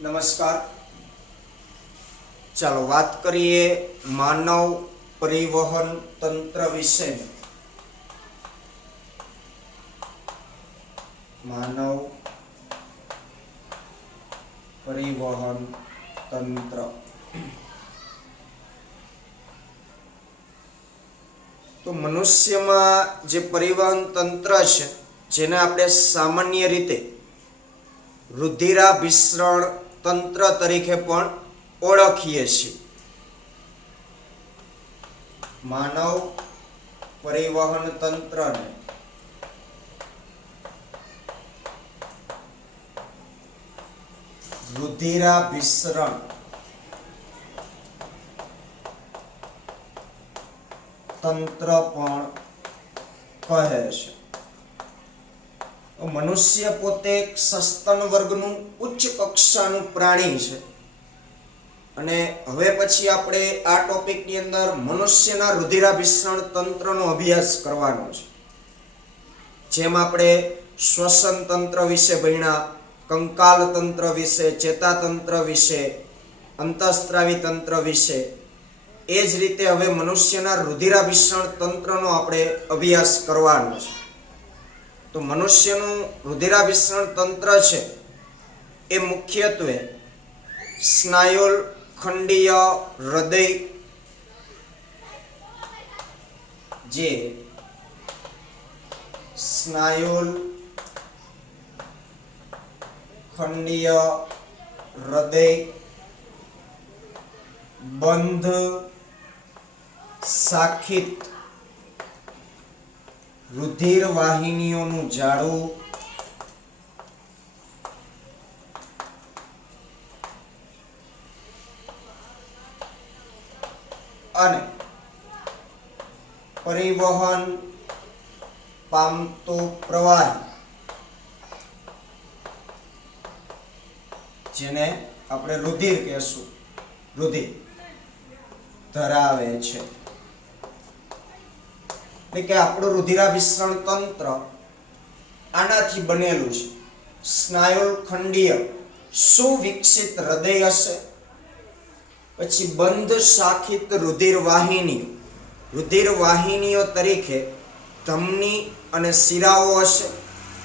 નમસ્કાર. ચાલો વાત કરીએ માનવ પરિવહન તંત્ર વિશે. માનવ પરિવહન તંત્ર. તો મનુષ્યમાં જે પરિવહન તંત્ર છે જેને આપણે સામાન્ય રીતે રુધિરાભિસરણ તંત્ર તરીકે પણ ઓળખીએ છીએ. માનવ પરિવહન તંત્રને રુધિરાભિસરણ તંત્ર પણ કહે છે. મનુષ્ય પોતે એક સસ્તન વર્ગનું ઉચ્ચ કક્ષાનું પ્રાણી છે અને હવે પછી આપણે આ ટોપિકની અંદર મનુષ્યના રુધિરાભિસરણ તંત્રનો અભ્યાસ કરવાનો છે. જેમ આપણે શ્વસન તંત્ર વિશે ભણ્યા, કંકાલ તંત્ર વિશે, ચેતાતંત્ર વિશે, અંતઃસ્ત્રાવી તંત્ર વિશે, એ જ રીતે હવે મનુષ્યના રુધિરાભિસરણ તંત્રનો આપણે અભ્યાસ કરવાનો છે. તો મનુષ્યનું રુધિરાભિસરણ તંત્ર છે એ મુખ્યત્વે સ્નાયુલ ખંડીય હૃદય, જે સ્નાયુલ ખંડીય હૃદય, બંધ શાખિત રુધિર વાહિનીઓનું જાળું, અને પરિવહન પામતો પ્રવાહ, જેને આપણે રુધિર કહેશું, રુધિર ધરાવે છે. એટલે કે આપણું રુધિરાભિસરણ તંત્ર આનાથી બનેલું છે. સ્નાયુલ ખંડીય સુવિકસિત હૃદય હશે, પછી બંધ શાખિત રુધિર વાહિનીઓ તરીકે ધમની અને શિરાઓ હશે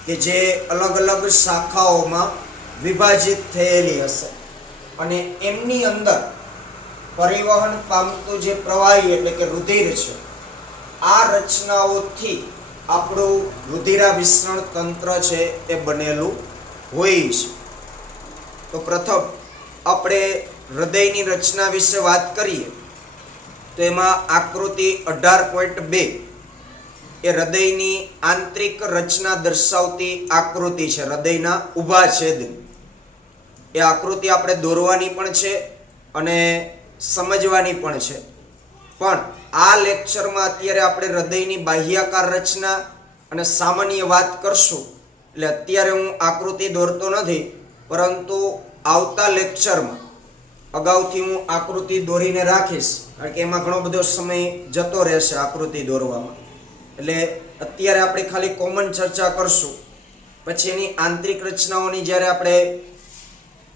કે જે અલગ અલગ શાખાઓમાં વિભાજિત થયેલી હશે અને એમની અંદર પરિવહન પામતું જે પ્રવાહી એટલે કે રુધિર છે, આ રચનાઓથી આપણું રુધિરાભિસરણ તંત્ર છે એ બનેલું હોય છે. તો પ્રથમ આપણે હૃદયની રચના વિશે વાત કરીએ તો એમાં આકૃતિ 18.2 એ હૃદયની આંતરિક રચના દર્શાવતી આકૃતિ છે. હૃદયના ઊભા છેદની એ આકૃતિ આપણે દોરવાની પણ છે અને સમજવાની પણ છે. પણ આ લેક્ચરમાં અત્યારે આપણે હૃદયની બાહ્યાકાર રચના અને સામાન્ય વાત કરશું, એટલે અત્યારે હું આકૃતિ દોરતો નથી, પરંતુ આવતા લેક્ચરમાં અગાઉથી હું આકૃતિ દોરીને રાખીશ, કારણ કે એમાં ઘણો બધો સમય જતો રહેશે આકૃતિ દોરવામાં. એટલે અત્યારે આપણે ખાલી કોમન ચર્ચા કરશું, પછી એની આંતરિક રચનાઓની જ્યારે આપણે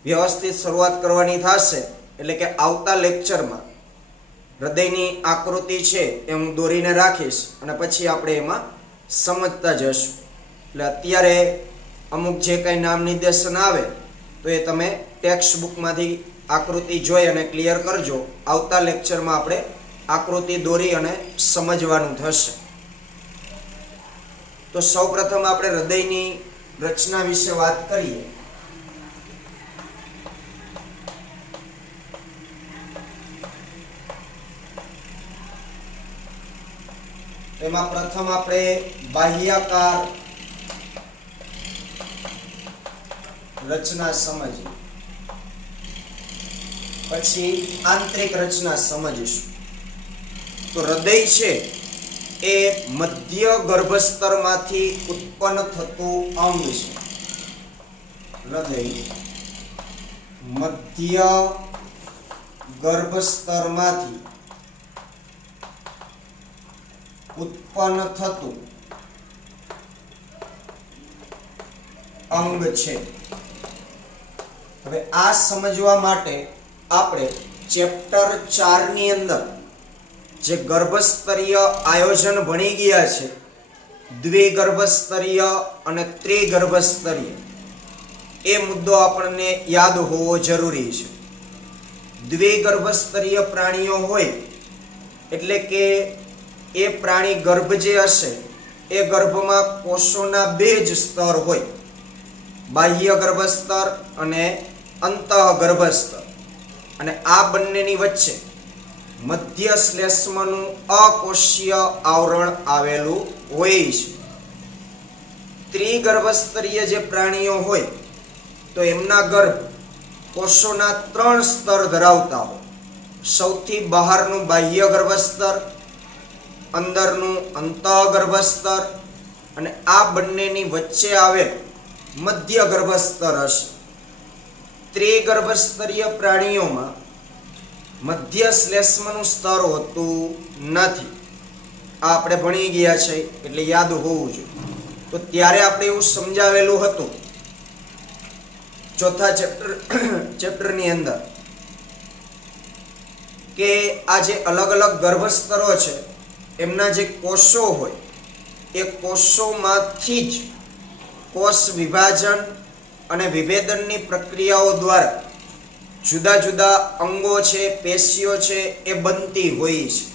વ્યવસ્થિત શરૂઆત કરવાની થશે, એટલે કે આવતા લેક્ચરમાં હૃદયની આકૃતિ છે એ હું દોરીને રાખીશ અને પછી આપણે એમાં સમજતા જશું. એટલે અત્યારે અમુક જે કંઈ નામ નિર્દેશન આવે તો એ તમે ટેક્સ્ટ બુકમાંથી આકૃતિ જોઈ અને ક્લિયર કરજો. આવતા લેક્ચરમાં આપણે આકૃતિ દોરી અને સમજવાનું થશે. તો સૌપ્રથમ આપણે હૃદયની રચના વિશે વાત કરીએ. એમાં પ્રથમ આપણે બાહ્યાકાર રચના સમજીએ, પછી આંતરિક રચના સમજીશું. તો હૃદય છે એ મધ્ય ગર્ભસ્તરમાંથી ઉત્પન્ન થતું અંગ છે. હૃદય મધ્ય ગર્ભસ્તરમાંથી ઉત્પન્ન થતું અંગ છે. હવે આ સમજવા માટે આપણે ચેપ્ટર 4 ની અંદર જે ગર્ભસ્તરીય આયોજન ભણી ગયા છે, દ્વિગર્ભસ્તરીય અને ત્રિગર્ભસ્તરીય, એ મુદ્દો આપણને યાદ હોવો જરૂરી છે. દ્વિગર્ભસ્તરીય પ્રાણીઓ હોય એટલે કે એ પ્રાણી ગર્ભ જે હશે એ ગર્ભમાં કોષોના બે જ સ્તર હોય, બાહ્ય ગર્ભસ્તર અને અંતઃગર્ભસ્તર, અને આ બંનેની વચ્ચે મધ્ય શ્લેષ્મનું અકોષીય આવરણ આવેલું હોય છે. ત્રિગર્ભસ્તરીય જે પ્રાણીઓ હોય તો એમના ગર્ભ કોષોના 3 સ્તર ધરાવતા હોય. સૌથી બહારનું બાહ્ય ગર્ભસ્તર, અંદરનું અંતઃગર્ભસ્તર અને આ બંનેની વચ્ચે આવેલ મધ્ય ગર્ભસ્તર હશે. ત્રિગર્ભસ્તરીય પ્રાણીઓમાં મધ્ય શ્લેષ્મનું સ્તર હોતું નથી. આ આપણે ભણી ગયા છે એટલે યાદ હોવું જોઈએ. તો ત્યારે આપણે એવું સમજાવેલું હતું ચોથા ચેપ્ટરની અંદર કે આ જે અલગ અલગ ગર્ભસ્તરો છે એમના જે કોષો હોય એ કોષોમાંથી જ કોષ વિભાજન અને વિભેદનની પ્રક્રિયાઓ દ્વારા જુદા જુદા અંગો છે, પેશીઓ છે એ બનતી હોય છે.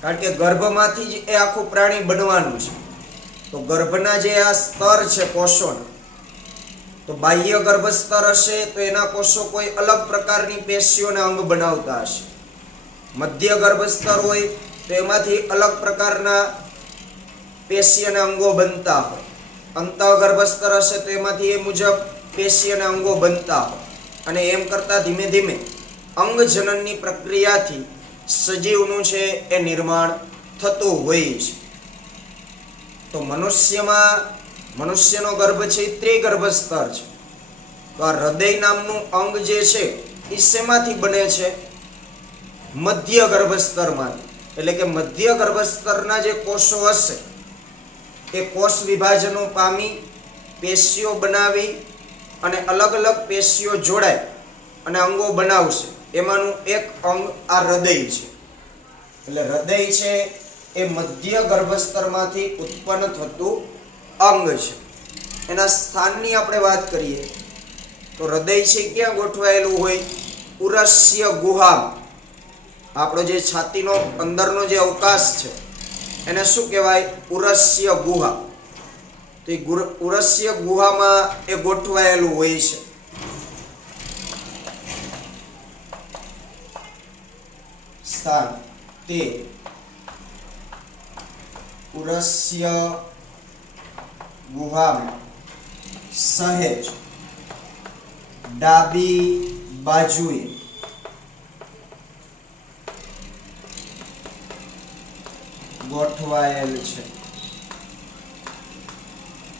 કારણ કે ગર્ભમાંથી જ એ આખું પ્રાણી બનવાનું છે. તો ગર્ભના જે આ સ્તર છે કોષોના, તો બાહ્ય ગર્ભસ્તર હશે તો એના કોષો કોઈ અલગ પ્રકારની પેશીઓના અંગ બનાવતા હશે. મધ્ય ગર્ભસ્તર હોય તો એમાંથી અલગ પ્રકારના પેશી અને અંગો બનતા હોય. અંતઃગર્ભસ્તર હશે તો એમાંથી એ મુજબ પેશી અને અંગો બનતા હોય. અને એમ કરતા ધીમે ધીમે અંગજનનની પ્રક્રિયાથી સજીવનું છે એ નિર્માણ થતું હોય છે. તો મનુષ્યનો ગર્ભ છે એ ત્રિગર્ભસ્તર છે. તો આ હૃદય નામનું અંગ જે છે એ શેમાંથી બને છે? મધ્ય ગર્ભસ્તરમાંથી. એટલે કે મધ્ય ગર્ભસ્તરના જે કોષો હશે એ કોષ વિભાજનો પામી, પેશીઓ બનાવી અને અલગ અલગ પેશીઓ જોડાય અને અંગો બનાવશે. એમાંનું એક અંગ આ હૃદય છે. એટલે હૃદય છે એ મધ્ય ગર્ભસ્તરમાંથી ઉત્પન્ન થતું અંગ છે. એના સ્થાનની આપણે વાત કરીએ તો હૃદય છે ક્યાં ગોઠવાયેલું હોય? ઉરસ્ય ગુહામાં. આપણો જે છાતીનો અંદરનો જે અવકાશ છે એને શું કહેવાય? ઉરસ્ય ગુહા. તો એ ઉરસ્ય ગુહામાં એ ગોઠવાયેલું હોય છે. સ્થાન તે ઉરસ્ય ગુહામાં સહેજ ડાબી બાજુએ ગોઠવાયેલ છે.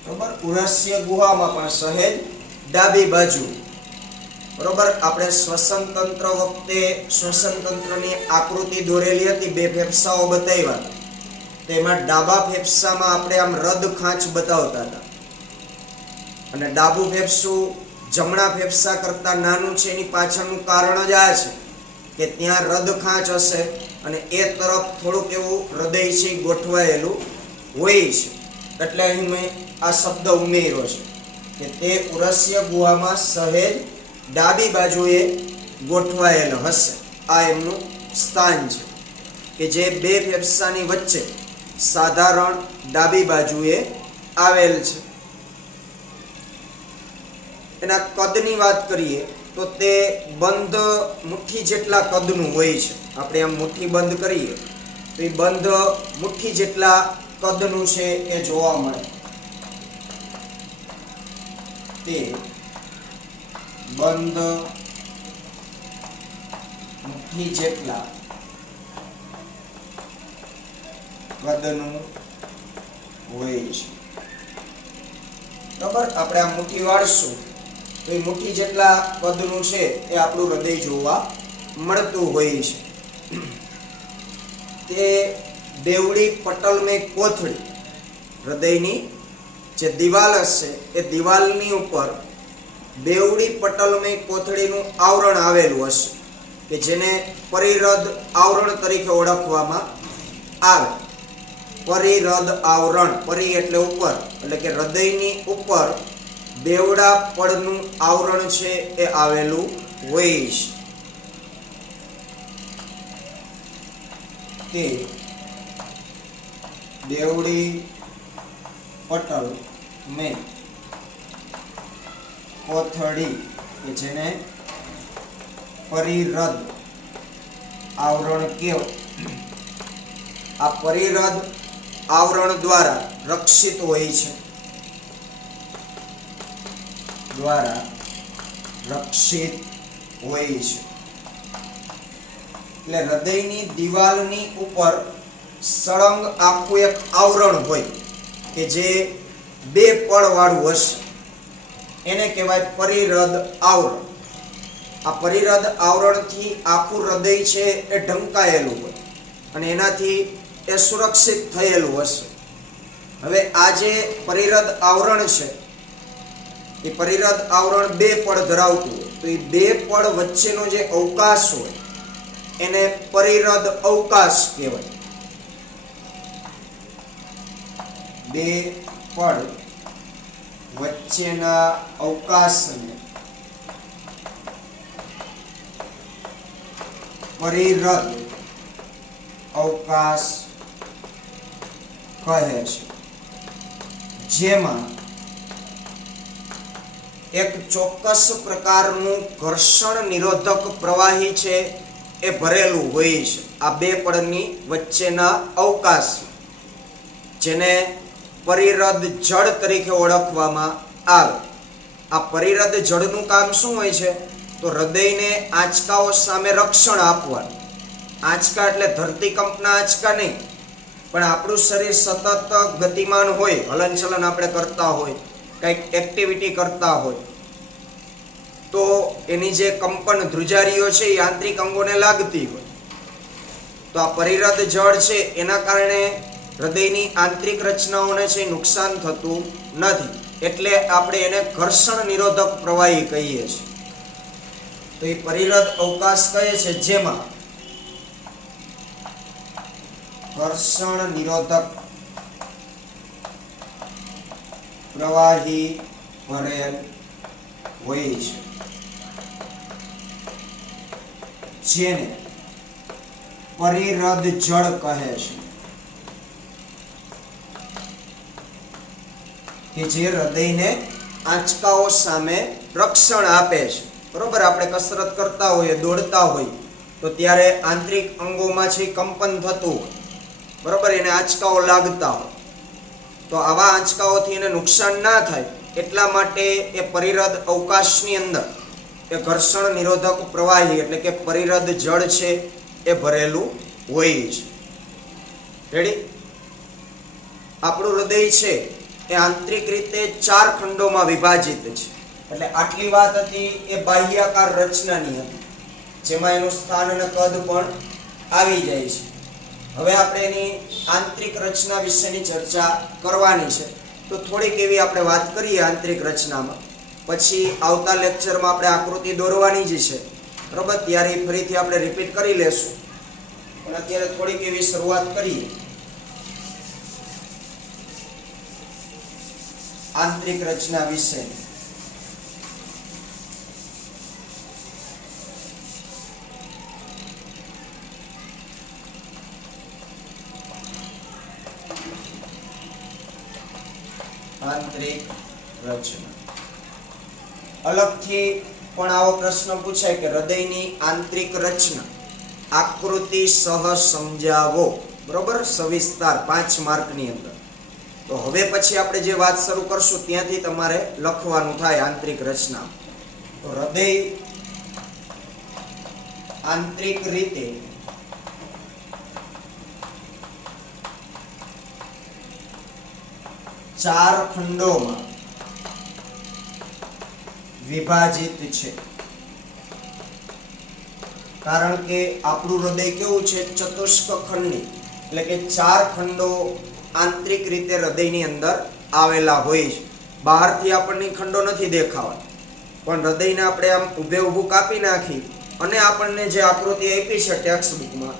બરોબર? ઉરસ્ય ગુહામાં પણ સહેજ ડાબી બાજુ. બરોબર? આપણે શ્વસન તંત્ર વખતે શ્વસન તંત્રની આકૃતિ દોરેલી હતી, 2 ફેફસાઓ બતાવ્યા. તેમાં ડાબા ફેફસામાં આપણે આમ રદ ખાંચ બતાવતા હતા અને ડાબું ફેફસું જમણા ફેફસા કરતા નાનું છે. એની પાછળનું કારણ જ આ છે કે ત્યાં રદ ખાંચ હશે અને એ તરફ થોડુંક એવું હૃદય છે ગોઠવાયેલું હોય છે. એટલે અહીં મેં આ શબ્દ ઉમેર્યો છે કે તે ઉરસ્ય ગુહામાં સહેજ ડાબી બાજુએ ગોઠવાયેલ હશે. આ એમનું સ્થાન છે કે જે 2 ફેફસાની વચ્ચે સાધારણ ડાબી બાજુએ આવેલ છે. એના કદની વાત કરીએ તો તે બંધ મુઠ્ઠી જેટલા કદનું હોય છે. આપણે આમ મુઠ્ઠી બંધ કરીએ તો એ બંધ મુઠ્ઠી જેટલા કદનું છે એ જોવા મળે. તે બંધ મુઠ્ઠી જેટલા કદનું હોય છે. બરાબર? આપણે આ મુઠ્ઠી વાળશું તો એ મુઠ્ઠી જેટલા કદનું છે એ આપણું હૃદય જોવા મળતું હોય છે. તે દેવડી પટલ મેં કોથળી, હૃદયની જે દિવાલ હશે એ દિવાલની ઉપર બેવડી પટલમય કોથળીનું આવરણ આવેલું હશે કે જેને પરિરદ આવરણ તરીકે ઓળખવામાં આવે. પરિરદ આવરણ, પરી એટલે ઉપર, એટલે કે હૃદયની ઉપર બેવડા પડનું આવરણ છે એ આવેલું હોય છે. તે બેવડી પટલમય કોથળી કે જેને પરિરદ આવરણ કહેવાય, આ પરિરદ આવરણ દ્વારા રક્ષિત હોય છે, એટલે હૃદયની દિવાલની ઉપર સળંગ આખું એક આવરણ હોય કે જે બે પડ વાળું હશે, એને કહેવાય પરિરદ આવરણ. આ પરિરદ આવરણથી આખું હૃદય છે એ ઢંકાયેલું હોય અને એનાથી એ સુરક્ષિત થયેલું હશે. હવે આ જે પરિરદ આવરણ છે એ પરિરદ આવરણ બે પડ ધરાવતું હોય, તો એ બે પડ વચ્ચેનો જે અવકાશ હોય એને પરિરદ અવકાશ કહેવાય. બે પડ વચ્ચેના અવકાશને પરિરદ અવકાશ કહે છે, જેમાં એક ચોક્કસ પ્રકારનું ઘર્ષણ નિરોધક પ્રવાહી છે એ ભરેલું હોય છે આ બે પડની વચ્ચેના અવકાશ, જેને પરિરદ જળ તરીકે ઓળખવામાં આવે. આ પરિરદ જળનું કામ શું હોય છે? તો હૃદયને આંચકાઓ સામે રક્ષણ આપવાનું. આંચકા એટલે ધરતીકંપના આંચકા નહીં, પણ આપણું શરીર સતત ગતિમાન હોય, હલનચલન આપણે કરતા હોય, કંઈક એક્ટિવિટી કરતા હોય, તો એની જે કંપન ધ્રુજારીઓ છે એ આંતરિક અંગોને લાગતી હોય. તો આ પરિરદ જળ છે એના કારણે હૃદયની આંતરિક રચનાઓને છે નુકસાન થતું નથી, એટલે આપણે એને ઘર્ષણ નિરોધક પ્રવાહી કહીએ છીએ. તો એ પરિરદ અવકાશ કહે છે જેમાં ઘર્ષણ નિરોધક પ્રવાહી ભરેલ હોય છે, જેને પરિરદ જળ કહે છે, કે જે હૃદયને આંચકાઓ સામે રક્ષણ આપે છે. બરોબર, આપણે કસરત કરતા હોઈએ, દોડતા હોઈએ તો ત્યારે આંતરિક અંગોમાં છે કંપન થતું હોય, બરોબર, એને આંચકાઓ લાગતા હોય, તો આવા આંચકાઓથી એને નુકસાન ના થાય એટલા માટે એ પરિરદ અવકાશની અંદર એ ઘર્ષણ નિરોધક પ્રવાહી એટલે કે પરિરદ જળ છે એ ભરેલું હોય છે. રેડી? આપણું હૃદય છે એ આંતરિક રીતે 4 ખંડોમાં વિભાજિત છે. એટલે આટલી વાત હતી એ બાહ્યાકાર રચનાની હતી, જેમાં એનું સ્થાન અને કદ પણ આવી જાય છે. હવે આપણે એની આંતરિક રચના વિશેની ચર્ચા કરવાની છે, તો થોડીક એવી આપણે વાત કરીએ આંતરિક રચનામાં. પછી આવતા લેક્ચરમાં આપણે આકૃતિ દોરવાની જ છે, બરોબર, ત્યારે ફરીથી આપણે રિપીટ કરી લેશું, પણ અત્યારે થોડીક એવી શરૂઆત કરીએ આંતરિક રચના વિશે. આંતરિક રચના અલગથી પણ આવો પ્રશ્ન પૂછાય કે હૃદયની આંતરિક રચના આકૃતિ સહ સમજાવો, બરોબર, સવિસ્તાર 5 માર્કની અંદર. તો હવે પછી આપણે જે વાત શરૂ કરશું ત્યાંથી તમારે લખવાનું થાય આંતરિક રચના. તો હૃદય આંતરિક રીતે ચાર ખંડોમાં વિભાજિત છે, કારણ કે આપણું હૃદય કેવું છે? ચતુષ્ક ખંડી, એટલે કે 4 ખંડો આંતરિક રીતે હૃદયની અંદર આવેલા હોય છે. બહારથી આપણને ખંડો નથી દેખાવા, પણ હૃદયને આપણે આમ ઊભે ઊભું કાપી નાખી અને આપણને જે આકૃતિ આપી છે ટેક્સ્ટ બુકમાં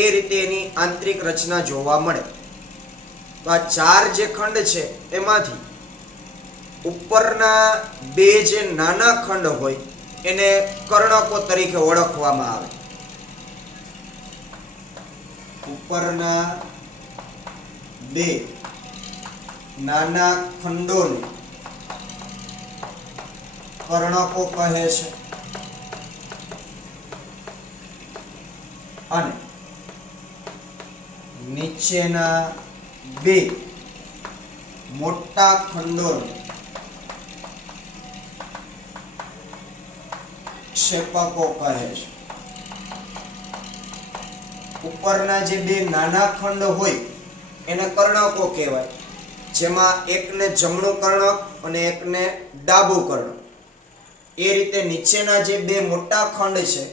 એ રીતે એની આંતરિક રચના જોવા મળે. તો આ 4 જે ખંડ છે એમાંથી ઉપરના 2 જે નાના ખંડ હોય એને કર્ણકો તરીકે ઓળખવામાં આવે. ઉપરના 2 નાના ખંડોને કર્ણકો કહે છે અને નીચેના 2 મોટા ખંડોને ક્ષેપકો કહે છે. ઉપરના જે 2 નાના ખંડ હોય એને કર્ણકો કહેવાય, જેમાં એકને જમણું કર્ણક અને એકને ડાબું કર્ણક. એ રીતે નીચેના જે 2 મોટા ખંડ છે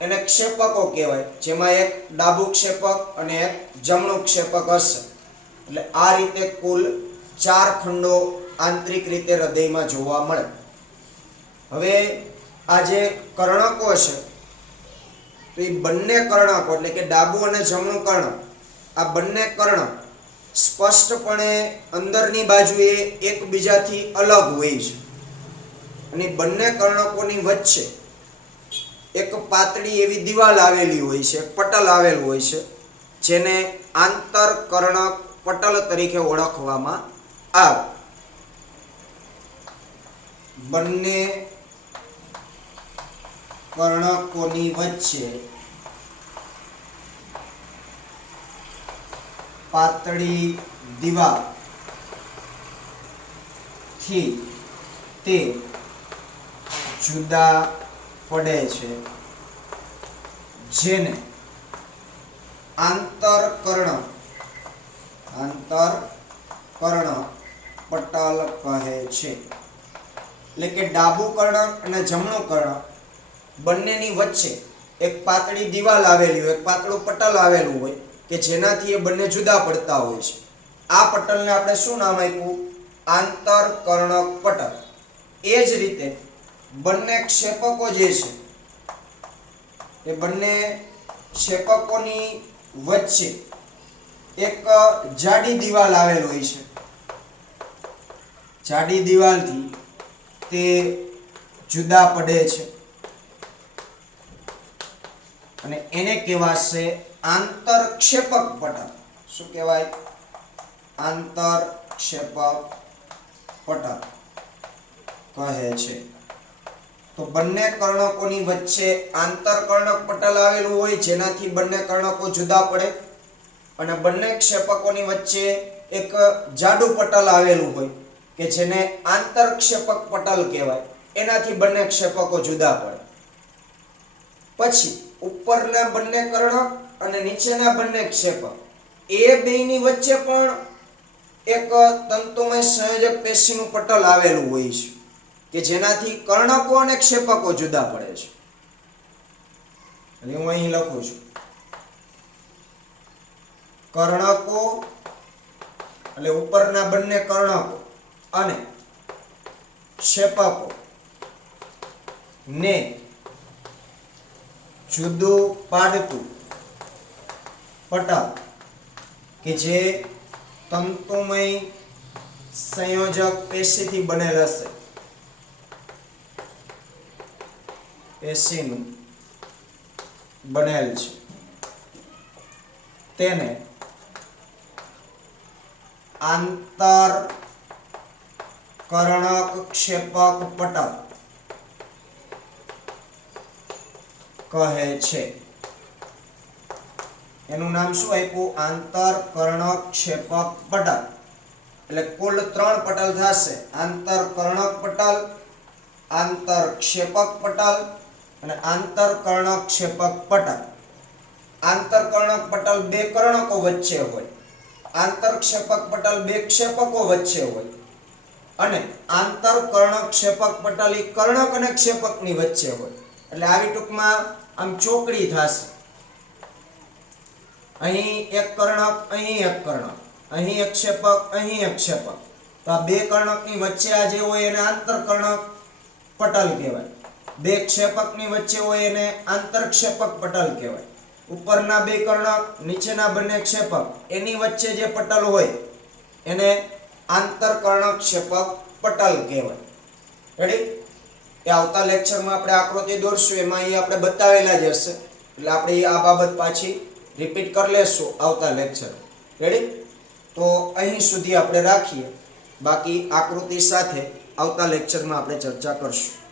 એને ક્ષેપકો કહેવાય, જેમાં એક ડાબું ક્ષેપક અને એક જમણું ક્ષેપક હશે. એટલે આ રીતે કુલ 4 ખંડો આંતરિક રીતે હૃદયમાં જોવા મળે. હવે આ જે કર્ણકો છે તો એ બંને કર્ણકો એટલે કે ડાબું અને જમણું કર્ણક, આ બંને કર્ણક સ્પષ્ટપણે અંદરની બાજુએ એકબીજાથી અલગ હોય છે અને બંને કર્ણકોની વચ્ચે એક પાતળી એવી દિવાલ આવેલી હોય છે, પટલ આવેલું હોય છે, જેને આંતરકર્ણક પટલ તરીકે ઓળખવામાં આવે. બંને કર્ણકોની વચ્ચે પાતળી દિવાલ થી તે જુદા પડે છે, જેને આંતરકર્ણક પટલ કહે છે. એટલે કે ડાબું કર્ણક અને જમણું કર્ણક બંનેની વચ્ચે એક પાતળી દિવાલ આવેલી હોય, એક પાતળું પટલ આવેલું હોય કે જેનાથી એ બંને જુદા પડતા હોય છે. આ પટલને આપણે શું નામ આપ્યું? આંતરકર્ણક પટલ. એ જ રીતે બંને ક્ષેપકો જે છે એ બંને ક્ષેપકોની વચ્ચે એક જાડી દિવાલ આવેલ હોય છે. જાડી દિવાલથી તે જુદા પડે છે અને એને કહેવાશે આંતરક્ષેપક પટલ. શું કહેવાય? આંતરક્ષેપક પટલ કહે છે. તો બંને કર્ણકોની વચ્ચે આંતરકર્ણક પટલ આવેલું હોય જેનાથી બંને કર્ણકો જુદા પડે, અને બંને ક્ષેપકોની વચ્ચે એક જાડું પટલ આવેલું હોય કે જેને આંતરક્ષેપક પટલ કહેવાય, એનાથી બંને ક્ષેપકો જુદા પડે. પછી ઉપરના બંને કર્ણક અને નીચેના બંને ક્ષેપક એ બેયની વચ્ચે પણ એક તંતુમય સંયોજક પેશીનું પટલ આવેલું હોય છે કે જેનાથી કર્ણકો અને ક્ષેપકો જુદા પડે છે. અને હું અહીં લખું છું કર્ણકો એટલે ઉપરના બંને કર્ણકો અને ક્ષેપકો ને જુદું પાડતું પટલ કે જે તંતુમય સંયોજક પેશીથી બનેલ હશે, પેશીનું બનેલ છે, તેને આંતરકર્ણક ક્ષેપક પટલ કહે છે. એનું નામ શું આપ્યું? આંતરકર્ણક ક્ષેપક પટલ. એટલે કુલ 3 પટલ થશે: આંતરકર્ણક પટલ, આંતરક્ષેપક પટલ અને આંતરકર્ણક ક્ષેપક પટલ. આંતરકર્ણક પટલ 2 કર્ણકો વચ્ચે હોય, આંતરક્ષેપક પટલ 2 ક્ષેપકો વચ્ચે હોય અને આંતરકર્ણક ક્ષેપક પટલ એ કર્ણક અને ક્ષેપકની વચ્ચે હોય. એટલે આવી ટૂંકમાં આમ ચોકડી થશે. અહીં એક કર્ણક, અહીં એક કર્ણક, અહીં એક ક્ષેપક, અહીં એક ક્ષેપક. તો આ 2 કર્ણકની વચ્ચે આ જે હોય એને આંતરકર્ણક પટલ કહેવાય. બે ક્ષેપકની વચ્ચે હોય એને આંતરક્ષેપક પટલ કહેવાય. ઉપરના બે કર્ણક, નીચેના બંને ક્ષેપક, એની વચ્ચે જે પટલ હોય એને આંતરકર્ણક ક્ષેપક પટલ કહેવાય. રેડી? એ આવતા લેક્ચરમાં આપણે આકૃતિ દોરશું, એમાં અહીં આપણે બતાવેલા જ હશે, એટલે આપણે આ બાબત પાછી રિપીટ કરી લેશું આવતા લેક્ચર. રેડી? તો અહીં સુધી આપણે રાખીએ, બાકી આકૃતિ સાથે આવતા લેક્ચરમાં આપણે ચર્ચા કરશું.